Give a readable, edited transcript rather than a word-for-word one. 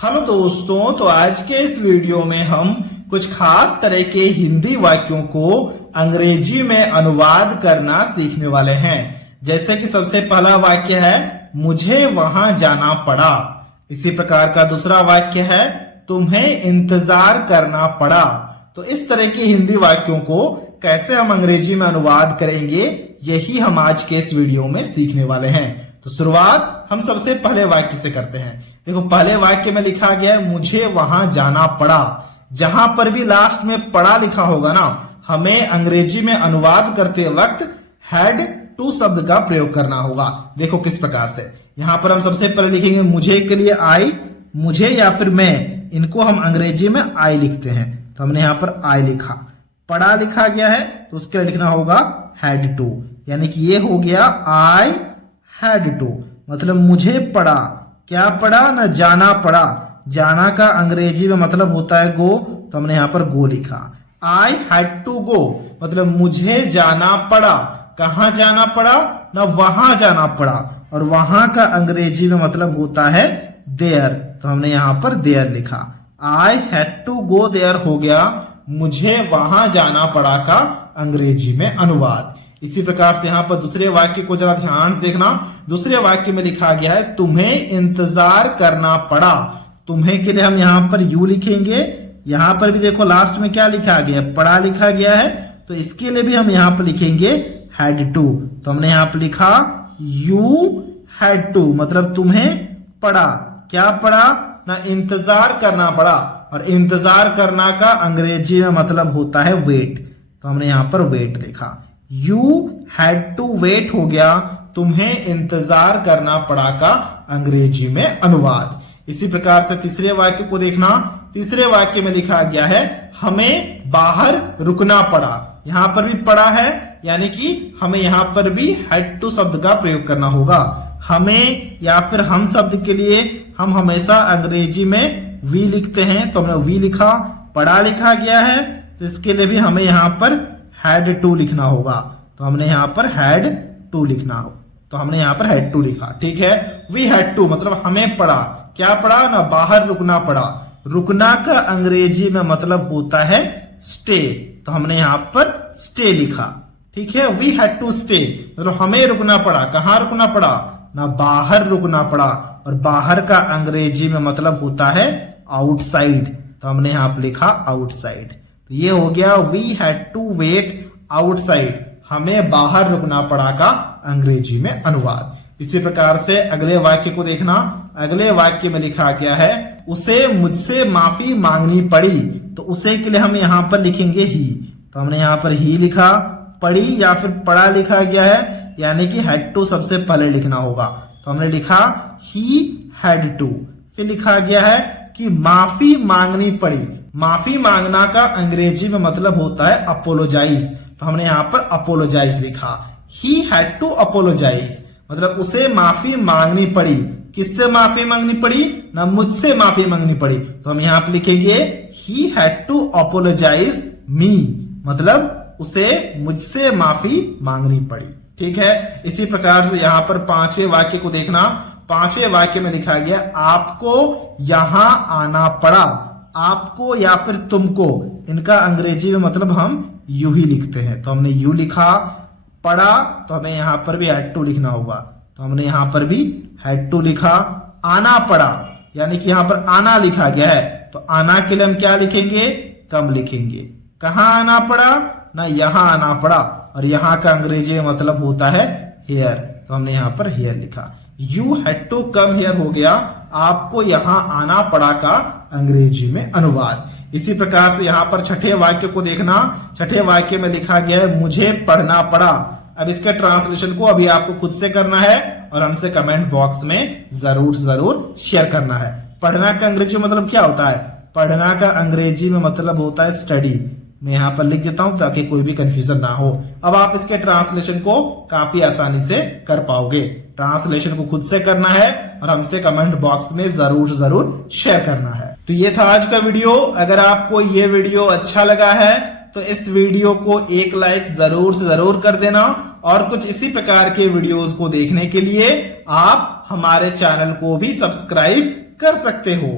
Hello दोस्तों, तो आज के इस वीडियो में हम कुछ खास तरह के हिंदी वाक्यों को अंग्रेजी में अनुवाद करना सीखने वाले हैं। जैसे कि सबसे पहला वाक्य है मुझे वहां जाना पड़ा। इसी प्रकार का दूसरा वाक्य है तुम्हें इंतजार करना पड़ा। तो इस तरह के हिंदी वाक्यों को कैसे हम अंग्रेजी में अनुवाद करेंगे, यही हम आज के इस वीडियो में सीखने वाले हैं। तो शुरुआत हम सबसे पहले वाक्य से करते हैं। देखो, पहले वाक्य में लिखा गया है मुझे वहां जाना पड़ा। जहां पर भी लास्ट में पड़ा लिखा होगा ना, हमें अंग्रेजी में अनुवाद करते वक्त हैड टू शब्द का प्रयोग करना होगा। देखो किस प्रकार से, यहां पर हम सबसे पहले लिखेंगे मुझे के लिए आई, मुझे या फिर मैं, इनको हम अंग्रेजी में आई लिखते हैं। तो हमने यहां पर आई लिखा। पढ़ा लिखा गया है तो उसके लिए लिखना होगा हैड टू, यानी कि ये हो गया आई हैड टू, मतलब मुझे पढ़ा। क्या पढ़ा ना, जाना पड़ा। जाना का अंग्रेजी में मतलब होता है गो, तो हमने यहां पर गो लिखा। आई हैड टू गो, मतलब मुझे जाना पड़ा। कहां जाना पड़ा ना, वहां जाना पड़ा। और वहां का अंग्रेजी में मतलब होता है देयर, तो हमने यहां पर देयर लिखा। I had to go there हो गया मुझे वहां जाना पड़ा का अंग्रेजी में अनुवाद। इसी प्रकार से यहां पर दूसरे वाक्य को जरा ध्यान से देखना। दूसरे वाक्य में लिखा गया है तुम्हें इंतजार करना पड़ा। तुम्हें के लिए हम यहां पर यू लिखेंगे। यहां पर भी देखो लास्ट में क्या लिखा गया है, पढ़ा लिखा गया है, तो इसके लिए भी हम यहां पर लिखेंगे हैड टू। तो हमने यहां पर लिखा यू हैड टू, मतलब तुम्हें पड़ा। क्या पड़ा ना, इंतजार करना पड़ा। और इंतजार करना का अंग्रेजी में मतलब होता है वेट, तो हमने यहां पर वेट लिखा। यू हैड टू वेट हो गया तुम्हें इंतजार करना पड़ा का अंग्रेजी में अनुवाद। इसी प्रकार से तीसरे वाक्य को देखना। तीसरे वाक्य में लिखा गया है हमें बाहर रुकना पड़ा। यहां पर भी पड़ा है, यानी कि हमें यहां पर भी हैड टू शब्द का प्रयोग करना होगा। हमें या फिर हम शब्द के लिए हम हमेशा अंग्रेजी में वी लिखते हैं, तो हमने वी लिखा। पढ़ा लिखा गया है तो इसके लिए भी हमें यहां पर हैड टू लिखना होगा, तो हमने यहां पर हैड टू लिखना हो, तो हमने यहां पर हैड टू लिखा। ठीक है, वी हैड टू मतलब हमें पड़ा। क्या पड़ा ना, बाहर रुकना पड़ा। रुकना का अंग्रेजी में मतलब होता है स्टे, तो हमने यहां पर स्टे लिखा। ठीक है, वी हैड टू स्टे मतलब हमें रुकना पड़ा। कहां रुकना पड़ा ना, बाहर रुकना पड़ा। और बाहर का अंग्रेजी में मतलब होता है आउटसाइड, तो हमने यहां पर लिखा आउटसाइड। ये हो गया we had to wait outside, हमें बाहर रुकना पड़ा का अंग्रेजी में अनुवाद। इसी प्रकार से अगले वाक्य को देखना। अगले वाक्य में लिखा गया है उसे मुझसे माफी मांगनी पड़ी। तो उसे के लिए हम यहां पर लिखेंगे ही, तो हमने यहां पर ही लिखा। पड़ी या फिर पढ़ा लिखा गया है, यानी कि हैड टू सबसे पहले लिखना होगा, तो हमने लिखा ही हैड टू। फिर लिखा गया है कि माफी मांगनी पड़ी। माफी मांगना का अंग्रेजी में मतलब होता है अपोलोजाइज, तो हमने यहां पर अपोलोजाइज लिखा। ही हैड टू अपोलोजाइज मतलब उसे माफी मांगनी पड़ी। किससे माफी मांगनी पड़ी ना, मुझसे माफी मांगनी पड़ी, तो हम यहां पर लिखेंगे ही हैड टू अपोलोजाइज मी, मतलब उसे मुझसे माफी मांगनी पड़ी। ठीक है, इसी प्रकार से यहां पर पांचवें वाक्य को देखना। पांचवें वाक्य में लिखा गया आपको यहां आना पड़ा। आपको या फिर तुमको, इनका अंग्रेजी में मतलब हम यू ही लिखते हैं, तो हमने यू लिखा। पढ़ा तो हमें यहां पर भी हैड टू लिखना होगा, तो हमने यहां पर भी हैड टू लिखा। आना पड़ा, यानी कि यहां पर आना लिखा गया है, तो आना के लिए हम क्या लिखेंगे, कम लिखेंगे। कहां आना पड़ा ना, यहां आना पड़ा। और यहां का अंग्रेजी में मतलब होता है हेयर, तो हमने यहां पर हेयर लिखा। You had to come here हो गया आपको यहां आना पड़ा का अंग्रेजी में अनुवाद। इसी प्रकार से यहां पर छठे वाक्य को देखना। छठे वाक्य में लिखा गया है मुझे पढ़ना पड़ा। अब इसके ट्रांसलेशन को अभी आपको खुद से करना है और हमसे कमेंट बॉक्स में जरूर शेयर करना है। पढ़ना का अंग्रेजी मतलब क्या होता है, पढ़ना का अंग्रेजी में मतलब होता है स्टडी। मैं यहां पर लिख देता हूं ताकि कोई भी कंफ्यूजन ना हो। अब आप इसके ट्रांसलेशन को काफी आसानी से कर पाओगे। ट्रांसलेशन को खुद से करना है और हमसे कमेंट बॉक्स में जरूर शेयर करना है। तो ये था आज का वीडियो। अगर आपको ये वीडियो अच्छा लगा है तो इस वीडियो को एक लाइक जरूर कर देना। और कुछ इसी प्रकार के वीडियोस को देखने के लिए आप हमारे चैनल को भी सब्सक्राइब कर सकते हो।